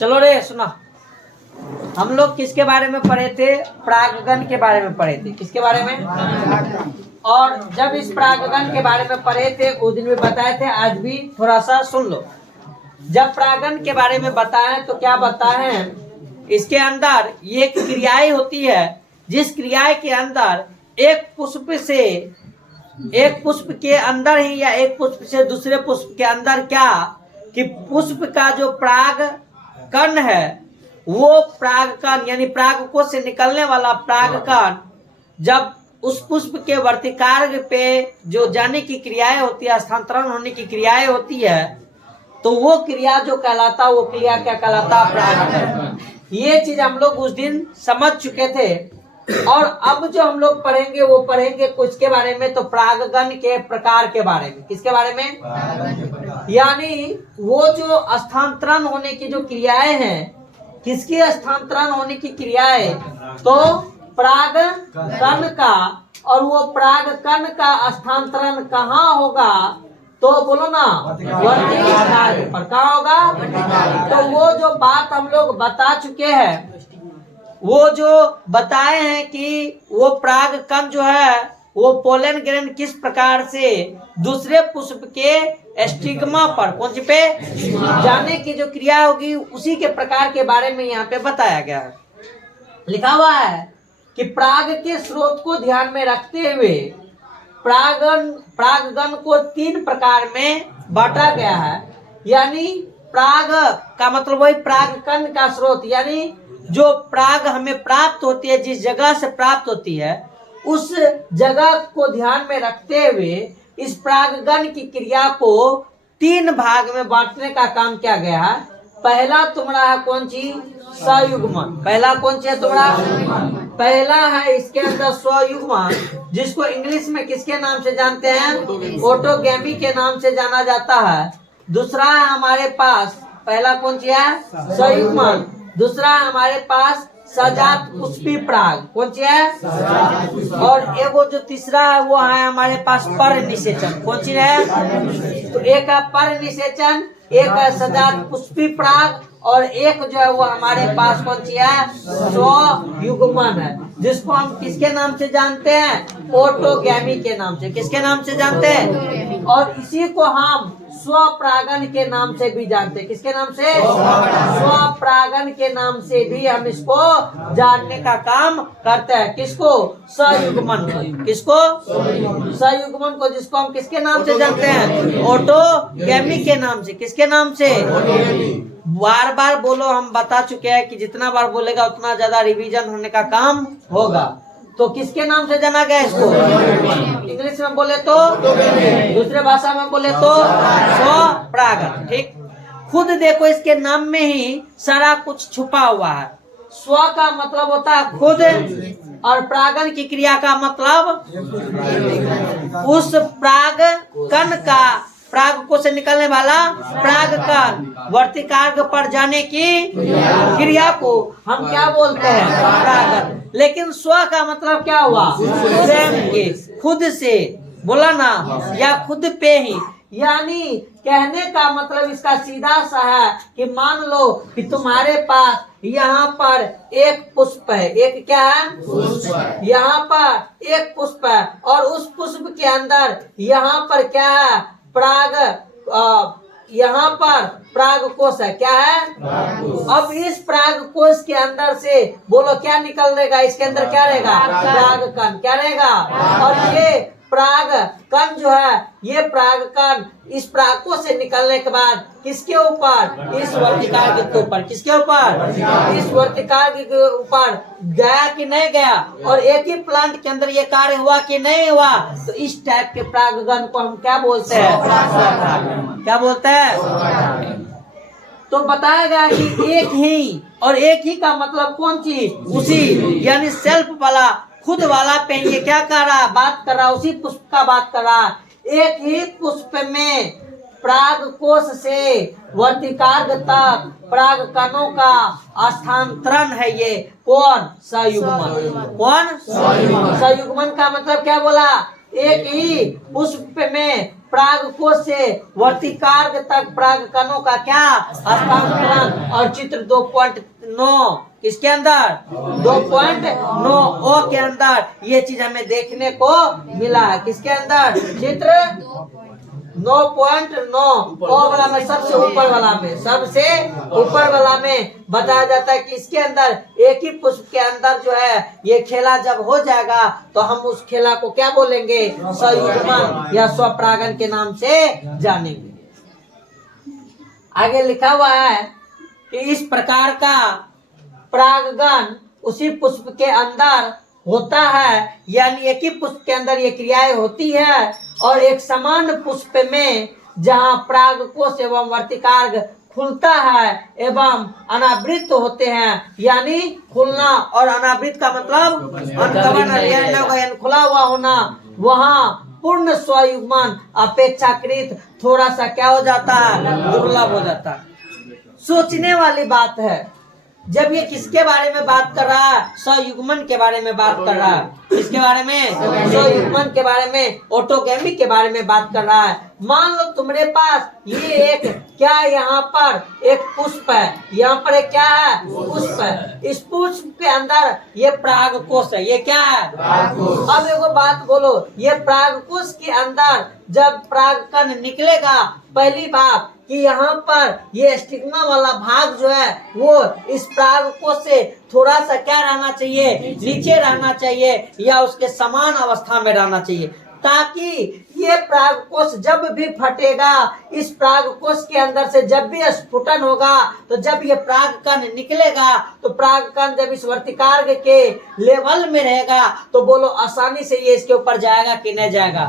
चलो रे सुना, हम लोग किसके बारे में पढ़े थे? परागगण के बारे में पढ़े थे। किसके बारे में? और जब इस परागगण के बारे में पढ़े थे उस दिन भी बताए थे, आज भी थोड़ा सा सुन लो। जब परागगण के बारे में बताएं तो क्या बताएं, इसके अंदर ये क्रियाएं होती है, जिस क्रिया के अंदर एक पुष्प के अंदर ही या एक पुष्प से दूसरे पुष्प के अंदर क्या कि पुष्प का जो पराग कण है वो परागकण यानी परागकोश से निकलने वाला परागकण जब उस पुष्प के वर्तिकार्ग पे जो जाने की क्रियाएं होती है, स्थानांतरण होने की क्रियाएं होती है, तो वो क्रिया जो कहलाता, वो क्रिया क्या कहलाता? परागकण। ये चीज हम लोग उस दिन समझ चुके थे। और अब जो हम लोग पढ़ेंगे वो पढ़ेंगे कुछ के बारे में, तो परागगण के प्रकार के बारे में। किसके बारे में? यानी वो जो स्थानांतरण होने की जो क्रियाएं हैं, किसकी स्थानांतरण होने की क्रियाएं? तो परागकण का। और वो परागकण का स्थानांतरण कहाँ होगा? तो बोलो ना, वर्तिकार्ग पर। कहाँ होगा? तो वो जो बात हम लोग बता चुके हैं, वो जो बताए हैं कि वो परागकण जो है वो पोलन ग्रेन किस प्रकार से दूसरे पुष्प के स्टिग्मा पर, कौन सी पे, जाने की जो क्रिया होगी, उसी के प्रकार के बारे में यहाँ पे बताया गया है। लिखा हुआ है कि पराग के स्रोत को ध्यान में रखते हुए परागगण को 3 प्रकार में बांटा गया है। यानी पराग का मतलब वही परागकण का स्रोत, यानी जो पराग हमें प्राप्त होती है, जिस जगह से प्राप्त होती है, उस जगह को ध्यान में रखते हुए इस परागगण की क्रिया को 3 भाग में बांटने का काम किया गया है। पहला तुम्हारा है कौन चीज? सयुग्मन। पहला कौन सी है तुम्हारा? पहला है इसके अंदर स्वयुग्मन, जिसको इंग्लिश में किसके नाम से जानते हैं? ऑटोगैमी के नाम से जाना जाता है। दूसरा है हमारे पास, पहला कौन सी है? सयुग्मन। दूसरा हमारे पास सजात पुष्पी पराग, कौन सी है? और एक वो जो तीसरा है वो है हमारे पास परनिषेचन। कौन सी है? तो एक है परनिषेचन, एक है सजात पुष्पी पराग, और एक जो है वो हमारे पास कौन सी है? स्वयुग्मन है, जिसको हम किसके नाम से जानते हैं? ऑटोगैमी के नाम से। किसके नाम से जानते हैं? और इसी को हम स्वपरागन के नाम से भी जानते हैं। किसके नाम से? स्वपरागन के नाम से भी हम इसको जानने का काम करते हैं। किसको? सयुग्मन को। किसको? सयुग्मन को, जिसको हम किसके नाम से जानते हैं? ऑटोगैमी के नाम से। किसके नाम से? बार बार बोलो, हम बता चुके हैं कि जितना बार बोलेगा उतना ज्यादा रिवीजन होने का काम होगा। तो किसके नाम से जाना गया इसको? इंग्लिश में बोले तो, दूसरे भाषा में बोले तो स्वपरागन। ठीक, खुद देखो इसके नाम में ही सारा कुछ छुपा हुआ है। स्व का मतलब होता है खुद, और परागन की क्रिया का मतलब उस परागकण का, पराग को से निकलने वाला परागकण वर्तिकार्ग पर जाने की क्रिया को हम क्या बोलते हैं? परागन। लेकिन स्व का मतलब क्या हुआ? स्वयं के, खुद से। बोला ना, या खुद पे ही। यानी कहने का मतलब इसका सीधा सा है कि मान लो कि तुम्हारे पास यहाँ पर एक पुष्प है। एक क्या है? पुष्प। यहाँ पर एक पुष्प है, और उस पुष्प के अंदर यहाँ पर क्या है? पराग। यहाँ पर पराग कोश है। क्या है? अब इस पराग कोश के अंदर से बोलो क्या निकल देगा? इसके अंदर क्या रहेगा? परागकण। क्या रहेगा? और ये परागकण जो है, ये परागकण इस परागकोश से निकलने के बाद किसके ऊपर? इस वर्तिकार्ग के ऊपर। किसके ऊपर? इस वर्तिकार्ग के ऊपर गया कि नहीं गया? और एक ही प्लांट के अंदर ये कार्य हुआ कि नहीं हुआ? तो इस टाइप के परागगण को हम क्या बोलते हैं? क्या बोलते हैं? तो बताया गया कि एक ही, और एक ही का मतलब कौन चीज? उसी, यानी सेल्फ वाला, खुद वाला पे ये क्या कर रहा? बात कर रहा, उसी पुष्प का बात कर रहा। एक ही पुष्प में परागकोश से वर्तिकार्ग तक परागकणों का स्थानांतरण है। ये कौन? सयुग्मन। कौन? सयुग्मन का मतलब क्या बोला? एक ही पुष्प में प्रागकोश से वर्तिकार्ग तक प्रागकणों का क्या हस्तांतरण और चित्र 2.9 किसके अंदर 2.9 ओ के अंदर ये चीज हमें देखने को मिला है। किसके अंदर चित्र 9.9 ओ वाला में सबसे ऊपर वाला में बताया जाता है कि इसके अंदर एक ही पुष्प के अंदर जो है ये खेला जब हो जाएगा तो हम उस खेला को क्या बोलेंगे स्वयुग्मन या स्वपरागन के नाम से जानेंगे। आगे लिखा हुआ है कि इस प्रकार का परागगण उसी पुष्प के अंदर होता है, यानी एक ही पुष्प के अंदर ये क्रियाएं होती है और एक समान पुष्प में जहाँ परागकोश एवं वर्तिकार्ग खुलता है एवं अनावृत होते हैं, यानी खुलना और अनावृत का मतलब अनकवर खुला हुआ होना, वहाँ पूर्ण स्वयुग्मन अपेक्षाकृत थोड़ा सा क्या हो जाता है दुर्लभ हो जाता है। सोचने वाली बात है, जब ये किसके बारे में बात कर रहा है स्वयुग्मन के बारे में बात कर रहा है, किसके बारे में स्वयुग्मन के बारे में ऑटोगैमी के बारे में बात कर रहा है। मान लो तुम्हारे पास ये एक क्या यहाँ पर एक पुष्प है, यहाँ पर एक क्या है पुष्प है, इस पुष्प के अंदर ये परागकोश है, ये क्या है अब एगो बात बोलो, ये परागकोश के अंदर जब परागकण निकलेगा पहली बात कि यहाँ पर ये स्टिग्मा वाला भाग जो है वो इस परागकोश से थोड़ा सा क्या रहना चाहिए नीचे रहना चाहिए या उसके समान अवस्था में रहना चाहिए, ताकि ये परागकोश जब भी फटेगा इस परागकोश के अंदर से जब भी स्फुटन होगा तो जब ये परागकण निकलेगा तो परागकण जब इस वर्तिकार्ग के लेवल में रहेगा तो बोलो आसानी से ये इसके ऊपर जाएगा कि नहीं जाएगा।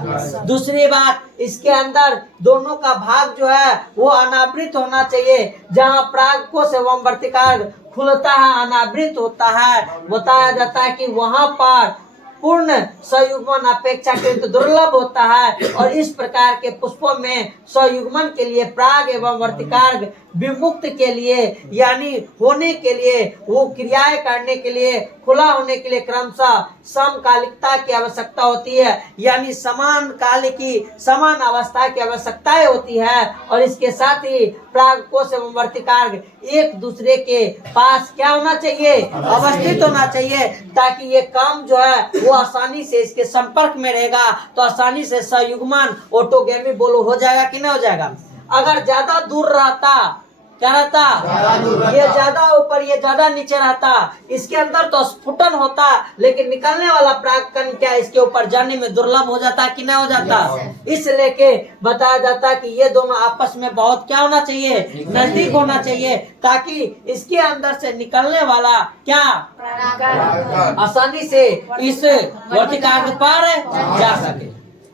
दूसरी बात, इसके अंदर दोनों का भाग जो है वो अनावृत होना चाहिए, जहाँ परागकोश एवं वर्तिकार्ग खुलता है अनावृत होता है, बताया जाता है कि वहां पर पूर्ण स्वयुग्मन अपेक्षाकृत दुर्लभ होता है और इस प्रकार के पुष्पों में स्वयुग्मन के लिए पराग एवं वर्तिकार्ग विमुक्त के लिए यानी होने के लिए वो क्रियाएं करने के लिए खुला होने के लिए क्रमशः समकालिकता की आवश्यकता होती है, यानी समान काल की समान अवस्था की आवश्यकताएं होती है और इसके साथ ही परागकोश एवं वर्तिकार्ग एक दूसरे के पास क्या होना चाहिए अवस्थित होना चाहिए, ताकि ये काम जो है वो आसानी से इसके संपर्क में रहेगा तो आसानी से स्वयुग्मन ऑटोगैमी बोलो हो जाएगा कि नहीं हो जाएगा। अगर ज्यादा दूर रहता क्या रहता ये ज्यादा ऊपर ये ज्यादा नीचे रहता, इसके अंदर तो स्फुटन होता लेकिन निकलने वाला परागकण क्या इसके ऊपर जाने में दुर्लभ हो जाता कि नहीं हो जाता। इसलिए के बताया जाता कि ये दोनों आपस में बहुत क्या होना चाहिए नजदीक होना चाहिए, ताकि इसके अंदर से निकलने वाला क्या आसानी से इस वर्तिकार्ग पर जा सके,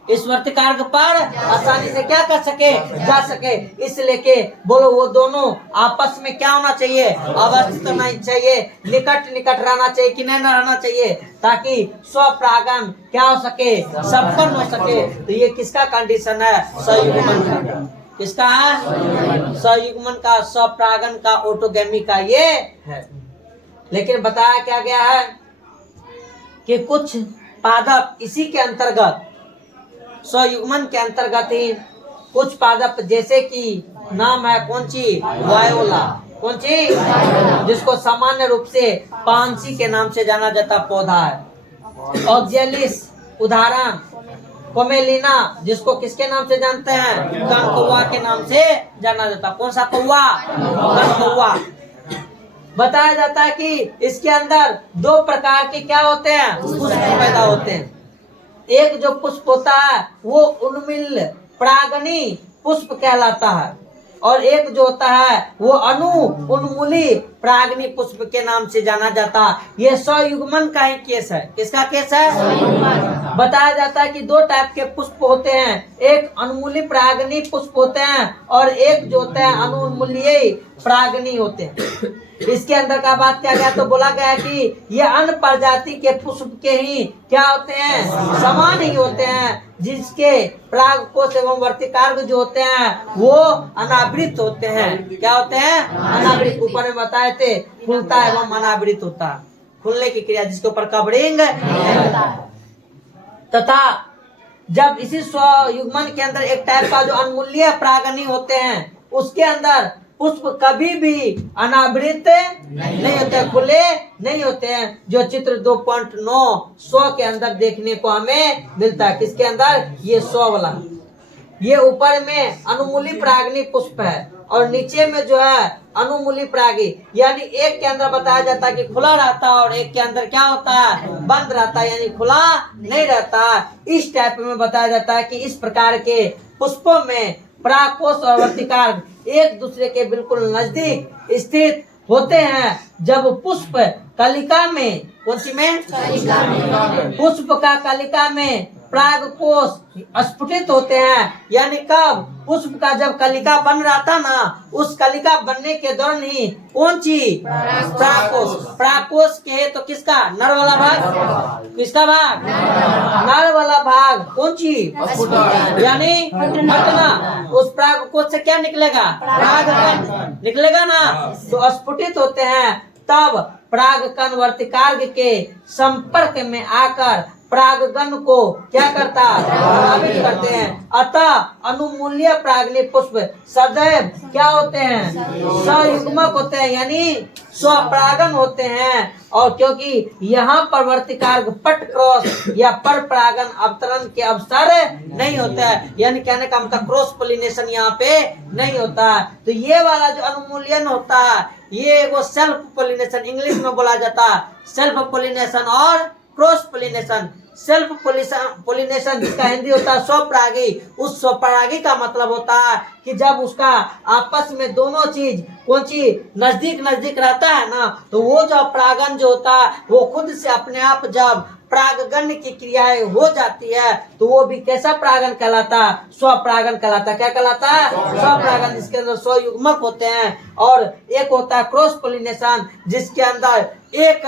इस वर्तिकार्ग पर आसानी से क्या कर सके जा सके। इसलिए के बोलो वो दोनों आपस में क्या होना चाहिए अवस्थित होना चाहिए, निकट निकट रहना चाहिए कि नहीं रहना चाहिए, ताकि स्वपरागन क्या हो सके संपन्न हो सके। तो ये किसका कंडीशन है स्वयुग्मन का, किसका है स्वयुग्मन का स्वपरागन का ऑटोगैमी का ये है। लेकिन बताया क्या गया है कि कुछ पादप इसी के अंतर्गत स्वयुग्मन के अंतर्गत ही कुछ पादप जैसे कि नाम है कौन सी वायोला, कौन सी जिसको सामान्य रूप से पांसी के नाम से जाना जाता पौधा है, ऑक्जेलिस उदाहरण कोमेलिना जिसको किसके नाम से जानते हैं कनकौवा के नाम से जाना जाता, कौन सा कौवा कनकौवा। बताया जाता है कि इसके अंदर दो प्रकार के क्या होते हैं पुष्प पैदा होते हैं, एक जो पुष्प होता है वो उन्मिल परागनी पुष्प कहलाता है और एक जो होता है वो उन्मूली परागनी पुष्प के नाम से जाना जाता है। ये स्वयुग्मन का ही केस है, किसका केस है बताया जाता है कि दो टाइप के पुष्प होते हैं, एक अनुमूली परागनी पुष्प होते हैं और एक जो होते हैं अनुमूलीय परागनी होते हैं। इसके अंदर का बात क्या गया तो बोला गया कि ये अन्य प्रजाति के पुष्प के ही क्या होते हैं समान ही होते हैं, जिसके परागकोश एवं वर्तिकार्ग जो होते हैं वो अनावृत होते हैं। क्या होते हैं अनावृत, ऊपर में बताए थे खुलता एवं अनावृत होता है, खुलने की क्रिया जिसके ऊपर कवरिंग तथा जब इसी स्वयुग्मन के अंदर एक टाइप का जो अनमूल्य परागनी होते हैं, उसके अंदर पुष्प कभी भी अनावृत नहीं होते, खुले नहीं होते हैं, जो चित्र 2.9 100 के अंदर देखने को हमें मिलता है। किसके अंदर? ये 100 वाला। ये ऊपर में अनुमूली परागनी पुष्प है और नीचे में जो है अनुमूली परागी, यानी एक के अंदर बताया जाता है कि खुला रहता है और एक के अंदर क्या होता है? बंद रहता है, यानी खुला नहीं रहता। इस टाइप में बताया जाता है कि इस प्रकार के पुष्पों में परागकोश और वर्तिकार्ग एक दूसरे के बिल्कुल नजदीक स्थित होते हैं। जब पुष्प कलिका में, कौन सी में? कलिका में। पुष्प का कलिका में परागकोश स्फुटित होते हैं, यानी कब? पुष्प का जब कलिका बन रहा था ना, उस कलिका बनने के दौरान ही कौन चीज? परागकोश। परागकोश के तो किसका? नर वाला भाग। किसका भाग? नर वाला भाग। कौन चीज? यानी घटना। उस परागकोश से क्या निकलेगा? परागकण निकलेगा ना, तो स्फुटित होते हैं। तब परागकण वर्तिकार्ग के संपर्क में आकर परागगण को क्या करता? प्रभावित करते हैं। अतः अनुमूल्य परागनी पुष्प सदैव क्या होते हैं? सयुग्मक होते हैं, यानी स्वपरागन होते हैं। और क्योंकि यहाँ पर वर्तिकार्ग पट क्रॉस या पर परागन अवतरण के अवसर नहीं होता है, यानी कहने का मतलब क्रॉस पोलिनेशन यहाँ पे नहीं होता है। तो ये वाला जो अनुमूल्यन होता है, ये वो सेल्फ पोलिनेशन इंग्लिश में बोला जाता है, सेल्फ पोलिनेशन और क्रॉस पोलिनेशन। सेल्फ पोलिनेशन जिसका हिंदी होता है स्वपरागी, उस स्वपरागी का मतलब होता है कि जब उसका आपस में दोनों चीज कौन चीज नजदीक नजदीक रहता है ना, तो वो जो परागन जो होता है वो खुद से अपने आप जब परागगण की क्रियाएं हो जाती है तो वो भी कैसा परागन कहलाता है? स्वपरागन कहलाता है। क्या कहलाता है? स्वपरागन, जिसके अंदर स्वयुग्मक होते हैं। और एक होता है क्रॉस पोलिनेशन, जिसके अंदर एक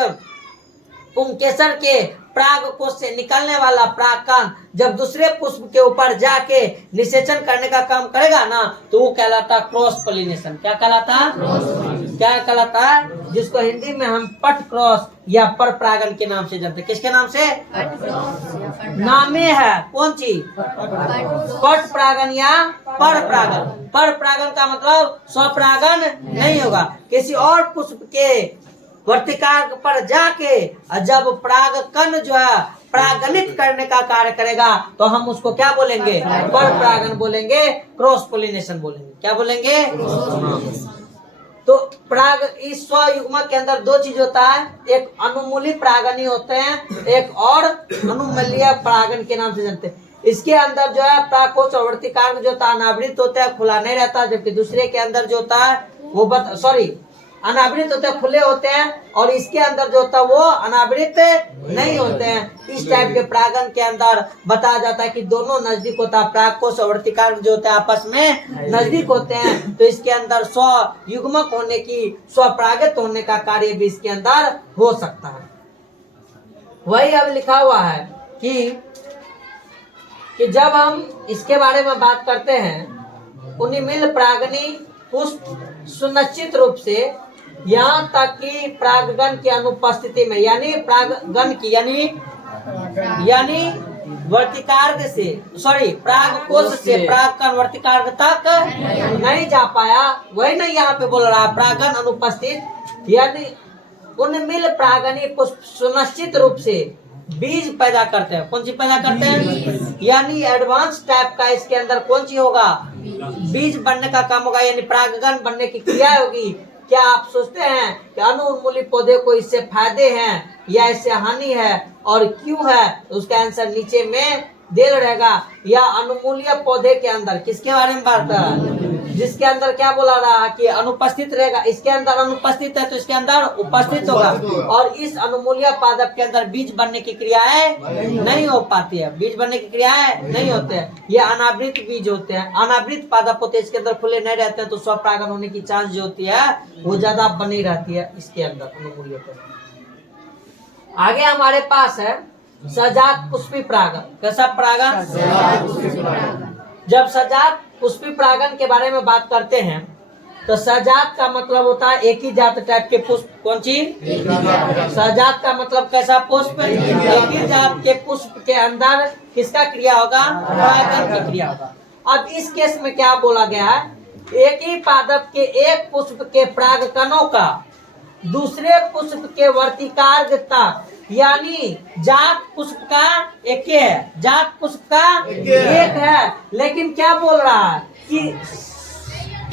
पुंकेसर के परागकोश से निकलने वाला परागकण जब दूसरे पुष्प के ऊपर जाके निषेचन करने का काम करेगा ना, तो वो कहलाता है क्रॉस पोलिनेशन। क्या कहलाता है? क्या कहलाता है? जिसको हिंदी में हम पट क्रॉस या पर परागन के नाम से जानते हैं। किसके नाम से? नामे है कौन चीज? पट परागन या पर परागन। पर परागन का मतलब स्वपरागन नहीं होगा, किसी और पुष्प के वर्तिकार्ग पर जाके जब परागकण जो है परागनित करने का कार्य करेगा तो हम उसको क्या बोलेंगे? पर परागन बोलेंगे, क्रॉस पोलिनेशन बोलेंगे। क्या बोलेंगे? तो पराग इस स्वयुग्मक के अंदर दो चीज होता है, एक अनुमूली परागनी होते हैं, एक और अनुमूल्य परागन के नाम से जानते हैं। इसके अंदर जो है परागकोश और वर्तिकार्ग जो होता है अनावृत होता है, खुला नहीं रहता, जबकि दूसरे के अंदर जो होता है वो अनावृत होते हैं, खुले होते हैं। और इसके अंदर जो होता है वो अनावृत नहीं होते हैं। इस टाइप के परागन के अंदर बताया जाता है कि दोनों नजदीक होता है, परागकोश और वर्तिकार्ग जो होता है आपस में नजदीक होते हैं। तो इसके अंदर स्वयुग्मक होने की, स्वपरागित होने का कार्य भी इसके अंदर हो सकता है। वही अब लिखा हुआ है कि जब हम इसके बारे में बात करते हैं, उन्मिल परागनी पुष्प सुनिश्चित रूप से यहाँ तक कि परागगण की अनुपस्थिति में, यानी परागगण की यानी वर्तिकार्ग से परागकोश से परागकण वर्तिकार्ग तक नहीं जा पाया। वही नहीं यहाँ पे बोल रहा, परागगण अनुपस्थित, यानी उन्मिल परागनी पुष्प सुनिश्चित रूप से बीज पैदा करते हैं। कौन सी पैदा करते हैं? यानी एडवांस टाइप का इसके अंदर कौन सी होगा? बीज बनने का काम होगा, यानी परागगण बनने की क्रिया होगी। क्या आप सोचते हैं कि अनुमूली पौधे को इससे फायदे हैं या इससे हानि है, और क्यों है? उसका आंसर नीचे में दिया रहेगा। या अनुमूल्य पौधे के अंदर किसके बारे में बात कर रहा है? जिसके अंदर क्या बोला रहा कि अनुपस्थित रहेगा, इसके अंदर अनुपस्थित है तो इसके अंदर उपस्थित होगा। और इस अनुमूल्य पादप के अंदर बीज बनने की क्रियाएं नहीं हो पाती है, बीज बनने की क्रियाएं नहीं होते हैं। ये अनावृत बीज होते हैं, अनावृत पादप होते हैं, इसके अंदर खुले नहीं रहते हैं, तो स्वपरागन होने की चांस जो होती है वो ज्यादा बनी रहती है इसके अंदर अनुमूल्य पौधे। आगे हमारे पास है सजात पुष्पी परागन। कैसा परागन? जब सजात पुष्पी परागन के बारे में बात करते हैं तो सजात का मतलब होता है एक ही जात टाइप के पुष्प। कौन चीज? सजात का मतलब कैसा पुष्प? एक ही जात के पुष्प के अंदर किसका क्रिया होगा? परागण की क्रिया होगा। अब इस केस में क्या बोला गया है? एक ही पादप के एक पुष्प के परागकणों का दूसरे पुष्प के वर्तिकार्ग तक, यानी जात पुष्प का एक है, जात पुष्प का एक है, लेकिन क्या बोल रहा है कि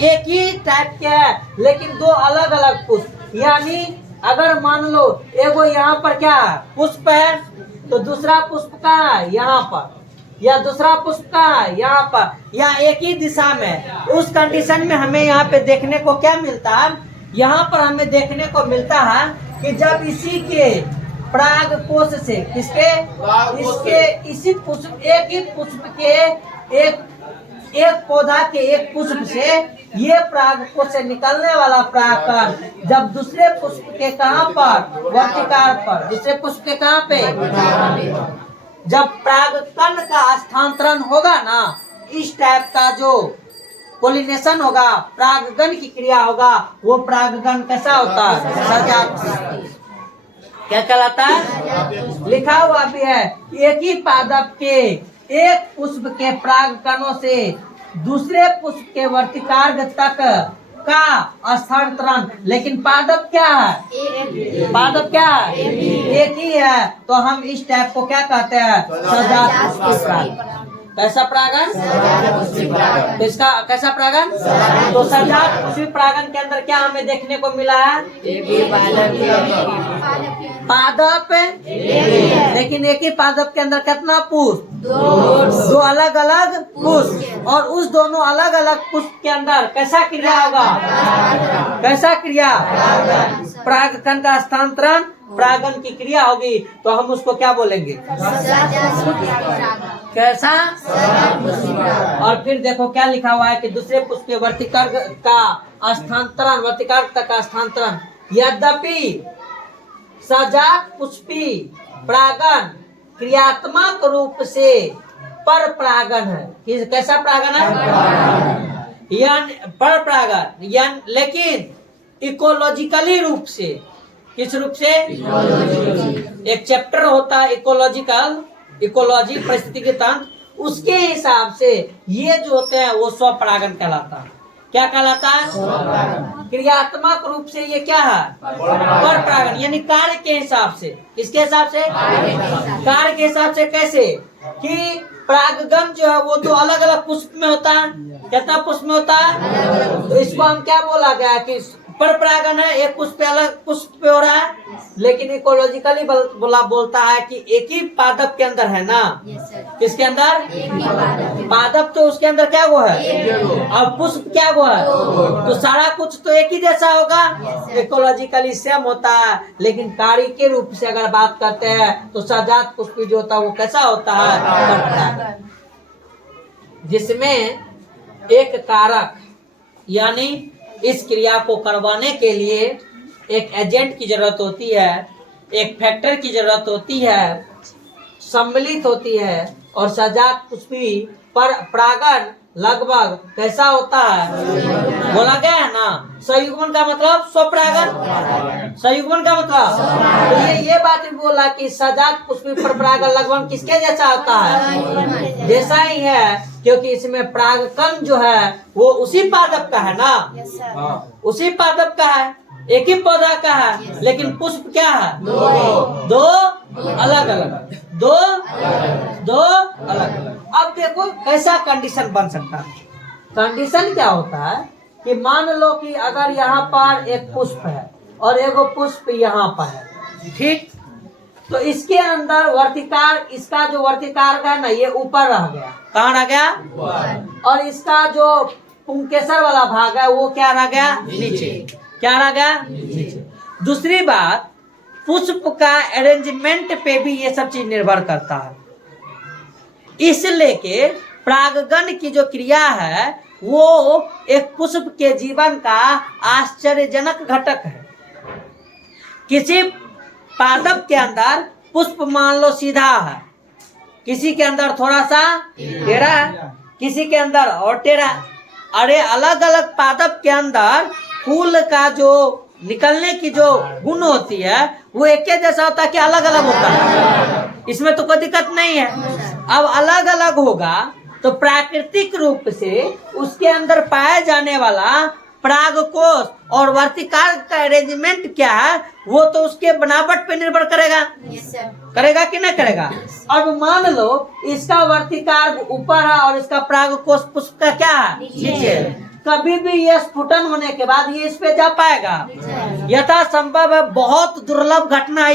एक ही टाइप के है लेकिन दो अलग अलग पुष्प। यानी अगर मान लो एगो यहाँ पर क्या है? पुष्प है, तो दूसरा पुष्प का है यहाँ पर, या दूसरा पुष्प का है यहाँ पर, या एक ही दिशा में। उस कंडीशन में हमें यहाँ पे देखने को क्या मिलता है? यहाँ पर हमें देखने को मिलता है कि जब इसी के पराग कोश से, किसके? इसके इसी पुष्प, एक ही पुष्प के एक पौधा के एक पुष्प से ये पराग कोश से निकलने वाला परागकण जब दूसरे पुष्प के कहाँ पर? वर्तिकार पर। दूसरे पुष्प के कहाँ पे? जब परागकण का स्थानांतरण होगा ना, इस टाइप का जो पोलिनेशन होगा, परागगण की क्रिया होगा, वो परागगण कैसा होता है? सजात। क्या कहलाता है? लिखा हुआ भी है एक ही पादप के एक पुष्प के परागकणों से दूसरे पुष्प के वर्तिकार्ग तक का स्थानांतरण। लेकिन पादप क्या है? पादप क्या है? एक ही है। तो हम इस टाइप को क्या कहते हैं? सजात पुष्पी परागण। कैसा परागण? किसका कैसा परागण? तो सजात पुष्पी परागण के अंदर क्या हमें देखने को मिला है? पादप, लेकिन एक ही पादप के अंदर कितना पुष्प? दो अलग अलग पुष्प। और उस दोनों अलग अलग पुष्प के अंदर कैसा क्रिया होगा? कैसा क्रिया? परागकण का स्थानांतरण, परागण की क्रिया होगी। तो हम उसको क्या बोलेंगे? कैसा? और फिर देखो क्या लिखा हुआ है कि दूसरे पुष्प के वर्तिकार्ग का स्थानांतरण, वर्तिकार्ग तक का स्थानांतरण। यद्यपि सजात पुष्पी परागण क्रियात्मक रूप से पर परागण है। कैसा परागण है? यानी पर परागण, लेकिन इकोलॉजिकली रूप से। किस रूप से? एक चैप्टर होता है इकोलॉजिकल, इकोलॉजी परिस्थितिकी तंत्र, उसके हिसाब से ये जो होते हैं वो स्वपरागण कहलाता है। क्या कहलाता है? क्रियात्मक रूप से ये क्या है? पर परागण, यानी कार्य के हिसाब से। किसके हिसाब से? कार्य के हिसाब से। कैसे कि परागगण जो है वो दो अलग अलग पुष्प में होता है। कितना पुष्प में होता है? तो इसको हम क्या बोला गया कि पर परागण है, एक पुष्प अलग पुष्प पे हो रहा है, लेकिन इकोलॉजिकली बोलता है कि एक ही पादप के अंदर है ना। किसके अंदर? पादप तो उसके अंदर क्या वो है, और पुष्प क्या वो है, तो सारा कुछ तो एक ही जैसा होगा, इकोलॉजिकली सेम होता है। लेकिन कार्य के रूप से अगर बात करते हैं तो सजात पुष्प जो होता है वो कैसा होता है, जिसमें एक कारक यानी इस क्रिया को करवाने के लिए एक एजेंट की जरूरत होती है, एक फैक्टर की जरूरत होती है, सम्मिलित होती है। और सजात पुष्पी पर परागण लगभग कैसा होता है, बोला गया है ना, संयुग्मन का मतलब स्वपरागण, संयुग्मन का मतलब। तो ये बात भी बोला कि सजात पुष्पी पर परागण लगभग किसके जैसा होता है, जैसा ही है, क्योंकि इसमें परागकण जो है वो उसी पादप का है ना, उसी पादप का है, एक ही पौधा का है, लेकिन पुष्प क्या है, दो अलग अलग, दो अलग। अब देखो कैसा कंडीशन बन सकता है। कंडीशन क्या होता है कि मान लो कि अगर यहाँ पर एक पुष्प है और एगो पुष्प यहाँ पर है, ठीक, तो इसके अंदर वर्तिकार, इसका जो वर्तिकार है ना ये ऊपर रह गया, कहाँ रह गया, और इसका जो पुंकेसर वाला भाग है वो क्या रह गया, नीचे। क्या रह गया, नीचे। दूसरी बात, पुष्प का अरेंजमेंट पे भी ये सब चीज निर्भर करता है। इसलिए के परागगण की जो क्रिया है वो एक पुष्प के जीवन का आश्चर्यजनक घटक है। किसी पादप के अंदर पुष्प मान लो सीधा है, किसी के अंदर थोड़ा सा टेढ़ा है, किसी के अंदर और टेढ़ा। अरे अलग अलग पादप के अंदर फूल का जो निकलने की जो गुण होती है वो एक ही जैसा होता है कि अलग अलग होता है? इसमें तो कोई दिक्कत नहीं है। अब अलग अलग होगा तो प्राकृतिक रूप से उसके अंदर पाया जाने वाला पराग कोष और वर्तिकार्ग का अरेंजमेंट क्या है वो तो उसके बनावट पे निर्भर करेगा। करेगा कि नहीं करेगा? अब मान लो इसका वर्तिकार्ग ऊपर है और इसका पराग कोष पुष्प का क्या है नीचे। कभी भी ये स्फुटन होने के बाद ये इस पे जा पाएगा? यथा संभव है, बहुत दुर्लभ घटना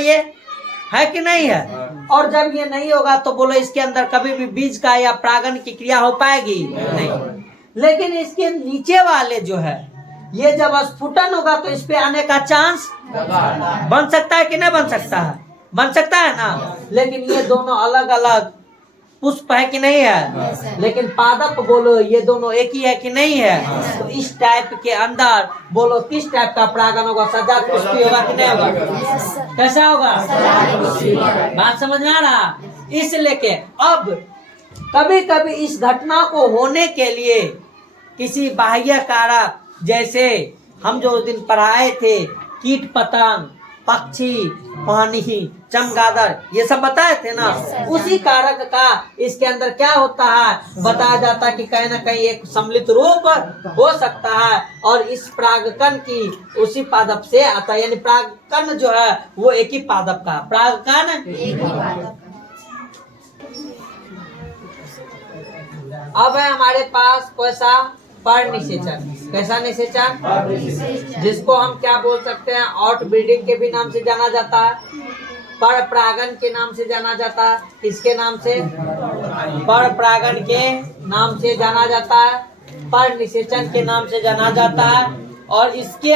है कि नहीं है? और जब ये नहीं होगा तो बोलो इसके अंदर कभी भी बीज का या परागन की क्रिया हो पाएगी? नहीं। लेकिन इसके नीचे वाले जो है ये जब स्फुटन होगा तो इस पे आने का चांस बन सकता है कि नहीं बन सकता है? बन सकता है ना। लेकिन ये दोनों अलग अलग पुष्प है कि नहीं है? लेकिन पादप बोलो ये दोनों एक ही है कि नहीं है? तो इस टाइप के अंदर बोलो किस टाइप का परागन होगा? सजात पुष्पी होगा कि नहीं होगा? कैसा होगा? बात समझ में आ रहा? इसलिए के अब कभी कभी इस घटना को होने के लिए किसी बाह्य कारक, जैसे हम जो दिन पढ़ाए थे कीट पतंग, पक्षी, पानी, चमगादड़, ये सब बताए थे ना, उसी कारक का इसके अंदर क्या होता है बताया जाता है कि कहीं ना कहीं एक सम्मिलित रूप हो सकता है और इस परागकण की उसी पादप से आता है। यानी परागकण जो है वो एक ही पादप का परागकण। अब है हमारे पास कैसा पर निषेचन। कैसा निषेचन? जिसको हम क्या बोल सकते हैं? आउट ब्रीडिंग के भी नाम से जाना जाता है, पर परागन के नाम से जाना जाता है। किसके नाम से? पर परागन के नाम से जाना जाता है, पर निषेचन के नाम से जाना जाता है। और इसके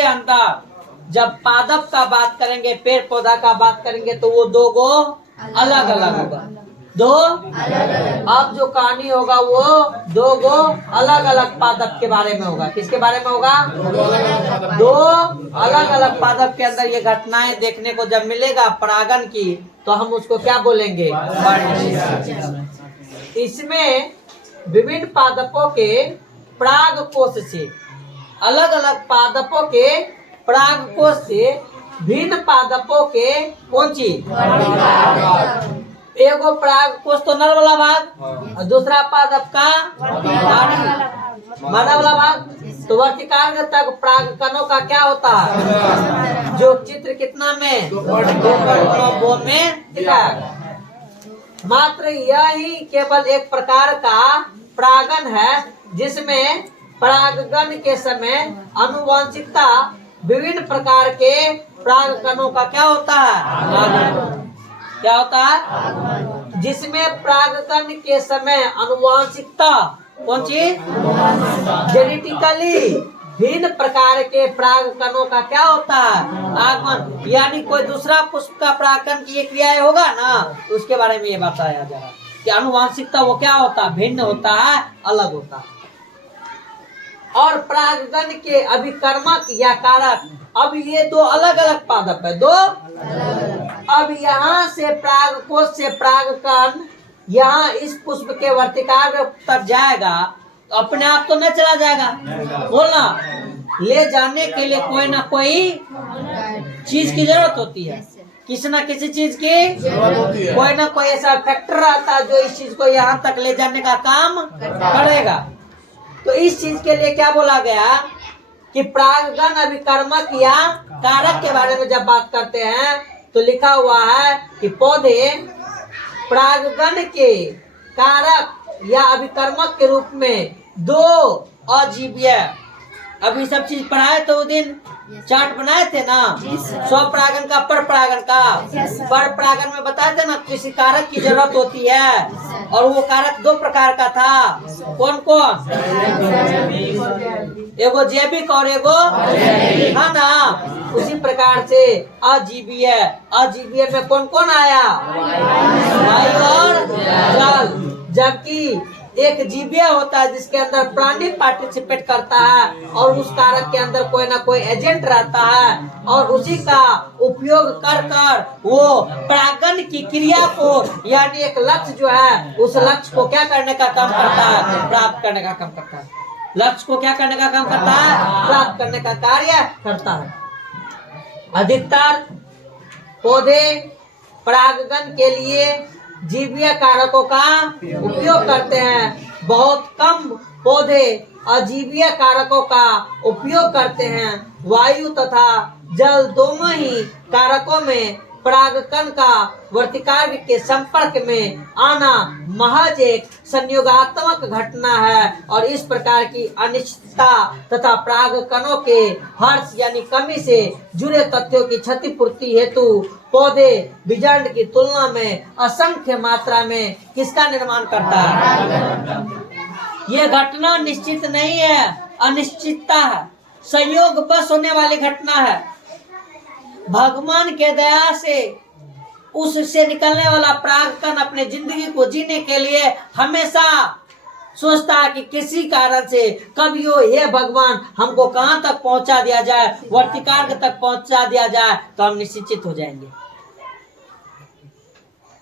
अंदर जब पादप का बात करेंगे, पेड़ पौधा का बात करेंगे तो वो दो गो अलग अलग होगा। दो अब जो कहानी होगा वो दो गो अलग अलग पादप के बारे में होगा। किसके बारे में होगा? दो अलग अलग पादप के अंदर ये घटनाएं देखने को जब मिलेगा परागन की तो हम उसको क्या बोलेंगे? इसमें विभिन्न पादपों के पराग कोष से, अलग अलग पादपों के पराग कोष से भिन्न पादपों के कौन चीज? एगो पराग कोष तो नर वाला भाग और दूसरा पादप का मादा वाला भाग। तो वर्तिकार्ग तक परागकणों का क्या होता है? जो चित्र कितना में 2 में दिखा। मात्र यही केवल एक प्रकार का परागन है जिसमें परागण के समय आनुवंशिकता विभिन्न प्रकार के परागकणों का क्या होता है? क्या होता है? जिसमें परागकण के समय आनुवंशिकता कौन चीज? जेनेटिकली भिन्न प्रकार के परागकणों का क्या होता है? आगमन। यानी कोई दूसरा पुष्प का परागकण की क्रिया होगा ना, उसके बारे में ये बताया जा रहा है कि आनुवंशिकता वो क्या होता है? भिन्न होता है, अलग होता है। और परागकण के अभिकर्मक या कारक, अब ये दो अलग अलग पादप है, दो। अब यहाँ से पराग कोष से परागकण यहाँ इस पुष्प के वर्तिकार्ग तक जाएगा तो अपने आप तो नहीं चला जाएगा, बोलना। ले जाने के लिए कोई ना कोई चीज की जरूरत होती है, किसी ना किसी चीज की कोई ना कोई ऐसा फैक्टर रहता है जो इस चीज को यहाँ तक ले जाने का काम करेगा। तो इस चीज के लिए क्या बोला गया कि परागकण अभिकर्मक या कारक के बारे में जब बात करते हैं तो लिखा हुआ है कि पौधे परागकण के कारक या अभिकर्मक के रूप में दो अजीवीय, अभी सब चीज पढ़ाए तो उस दिन चार्ट बनाए थे ना, स्वपरागन का, पर परागन का। पर परागन में बताए थे ना किसी कारक की जरूरत होती है और वो कारक दो प्रकार का था। कौन कौन? एगो जैविक और एगो है ना। उसी प्रकार से अजीवीय, अजीवीय में कौन कौन आया? वायु और जल। जबकि एक जीवीय होता है जिसके अंदर प्राणी पार्टिसिपेट करता है और उस कारक के अंदर कोई ना कोई एजेंट रहता है और उसी का उपयोग कर कर वो परागण की क्रिया को यानी एक लक्ष्य जो है उस लक्ष्य को क्या करने का काम करता है, प्राप्त करने का काम करता है। लक्ष्य को क्या करने का काम करता है, प्राप्त करने का कार्य करता है। अधिकतर पौधे परागण के लिए जीवीय कारकों का उपयोग करते हैं। बहुत कम पौधे अजीवीय कारकों का उपयोग करते हैं। वायु तथा जल दोनों ही कारकों में परागकण का वर्तिकार्क के संपर्क में आना महज एक संयोगात्मक घटना है और इस प्रकार की अनिश्चितता तथा परागकणों के हर्ष यानी कमी से जुड़े तथ्यों की क्षतिपूर्ति हेतु पौधे बीजांड की तुलना में असंख्य मात्रा में किसका निर्माण करता है। ये घटना निश्चित नहीं है, अनिश्चितता है, संयोग बस होने वाली घटना है। भगवान के दया से उससे निकलने वाला परागकण अपने जिंदगी को जीने के लिए हमेशा सोचता है कि किसी कारण से कभी हो हे भगवान हमको कहाँ तक पहुंचा दिया जाए, वर्तिकार्क तक पहुंचा दिया जाए तो हम निश्चित हो जाएंगे।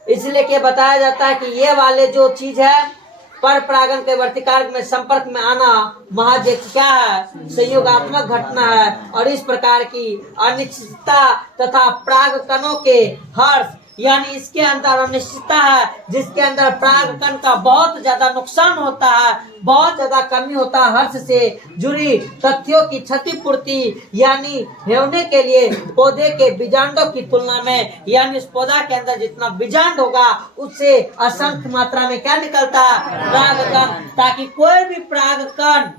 इसलिए क्या बताया जाता है कि ये वाले जो चीज है पर परागण के वर्तिकार्क में संपर्क में आना महज एक क्या है, संयोगात्मक घटना है और इस प्रकार की अनिश्चितता तथा परागकणों के हर्ष यानी इसके अंदर अनिश्चितता है जिसके अंदर परागकण का बहुत ज्यादा नुकसान होता है, बहुत ज्यादा कमी होता है। हर्ष से जुड़ी तथ्यों की क्षतिपूर्ति यानी होने के लिए पौधे के बीजांडों की तुलना में यानी उस पौधा के अंदर जितना बीजांड होगा उससे असंख्य मात्रा में क्या निकलता है, परागकण, ताकि कोई भी परागकण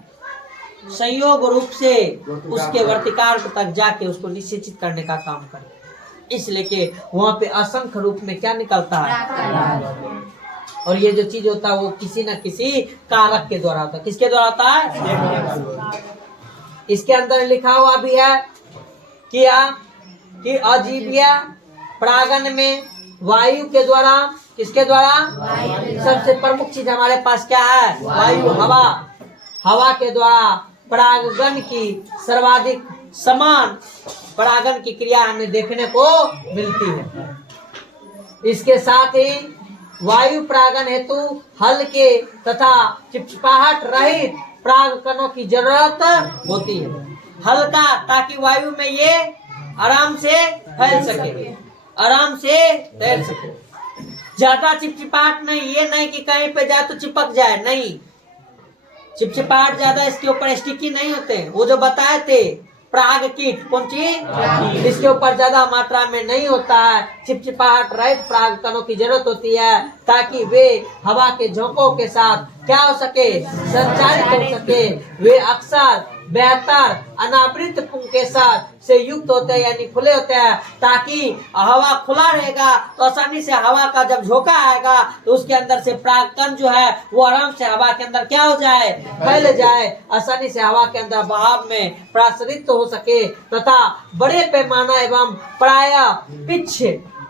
संयोग रूप से उसके वर्तिकार्क तक जाके उसको निश्चित करने का काम करे। इसलिए कि वहां पे असंख्य रूप में क्या निकलता है और ये जो चीज होता है वो किसी न किसी कारक के द्वारा होता है। किसके द्वारा होता है? इसके अंदर लिखा हुआ भी है कि अजीवीय परागण में वायु के द्वारा, किसके द्वारा? सबसे प्रमुख चीज हमारे पास क्या है? वायु, हवा। हवा के द्वारा परागण की सर्वाधिक समान परागण की क्रिया हमें देखने को मिलती है। इसके साथ ही वायु परागण हेतु हल्के तथा चिपचिपाहट रहित परागकणों की जरूरत होती है। हल्का ताकि वायु में ये आराम से फैल सके, आराम से तैर सके। ज्यादा चिपचिपाहट नहीं, ये नहीं कि कहीं पे जाए तो चिपक जाए, नहीं। चिपचिपाहट ज्यादा इसके ऊपर स्टिकी नहीं होते। वो जो बताए थे पराग कीट, कौन चीज, इसके ऊपर ज्यादा मात्रा में नहीं होता है। चिपचिपाहट रहित परागकणों की जरूरत होती है ताकि वे हवा के झोंकों के साथ क्या हो सके, संचारित हो सके। वे अक्सर बेहतर अनावृत पुंग के साथ से युक्त होते हैं यानी खुले होते हैं ताकि हवा खुला रहेगा तो आसानी से हवा का जब झोंका आएगा तो उसके अंदर से परागकण जो है वो आराम से हवा के अंदर क्या हो जाए, फैल जाए, आसानी से हवा के अंदर बहाव में प्रसारित हो सके तथा बड़े पैमाना एवं प्राय पिच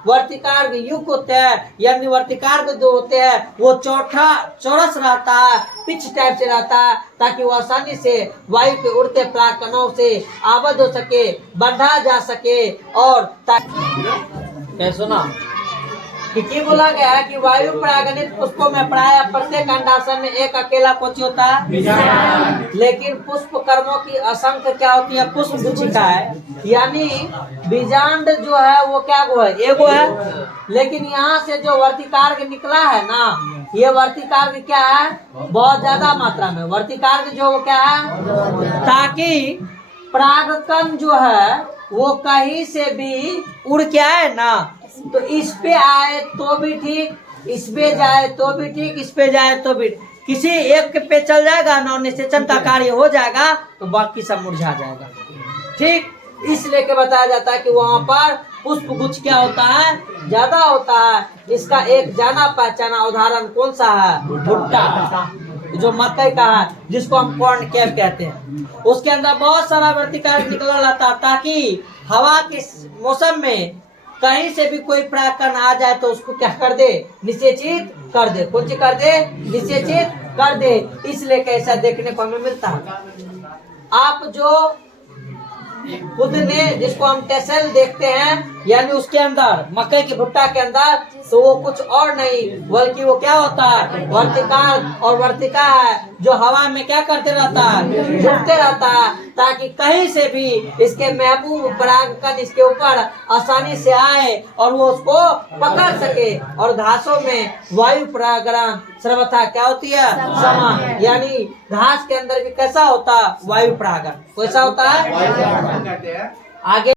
वर्तिकार्क युक्त होते हैं यानी वर्तिकार्क जो होते हैं वो चौरस रहता है, पिच टाइप से रहता है ताकि वो आसानी से वायु के उड़ते परागकणों से आबद्ध हो सके, बंधा जा सके। और क्या सुना कि बोला गया है कि वायु परागणित पुष्पों में प्राय प्रत्येक अंडाशय में एक अकेला कोची होता है, लेकिन पुष्प कर्मों की असंख्य क्या होती है, पुष्प गुच्छिका है यानी बीजांड जो है वो क्या वो है, एगो है। लेकिन यहाँ से जो वर्तिकार्क निकला है ना, ये वर्तिकार्क क्या है, बहुत ज्यादा मात्रा में वर्तिकार्क जो वो क्या है, ताकि परागकण जो है वो कहीं से भी उड़ के आए ना, तो इस पे आए तो भी ठीक, इस पे जाए तो भी ठीक, इस पे जाए तो भी, किसी एक पे चल जाएगा ना, निषेचन का कार्य हो जाएगा तो बाकी सब मुरझा जाएगा। ठीक, इसलिए के बताया जाता है कि वहाँ पर पुष्प गुच्छ क्या होता है, ज्यादा होता है। इसका एक जाना पहचाना उदाहरण कौन सा है, भुट्टा जो मकई का है जिसको हम कॉर्न कैप कहते हैं, उसके अंदर बहुत सारा वर्तिकार्क निकला रहता ताकि हवा के मौसम में कहीं से भी कोई परागकण आ जाए तो उसको क्या कर दे, निषेचित कर दे। कौन सी कर दे, निषेचित कर दे, इसलिए कैसा देखने को हमें मिलता है। आप जो खुद ने जिसको हम टेसल देखते हैं, यानी उसके अंदर मकई की भुट्टा के अंदर, तो वो कुछ और नहीं बल्कि वो क्या होता है, वर्तिकाल और वर्तिका है, जो हवा में क्या करते रहता है, झुकते रहता है, ताकि कहीं से भी इसके महबूब परागकण इसके ऊपर आसानी से आए और वो उसको पकड़ सके। और घासों में वायु परागण सर्वथा क्या होती है, समान, यानी घास के अंदर भी कैसा होता है, वायु परागण कैसा होता है। आगे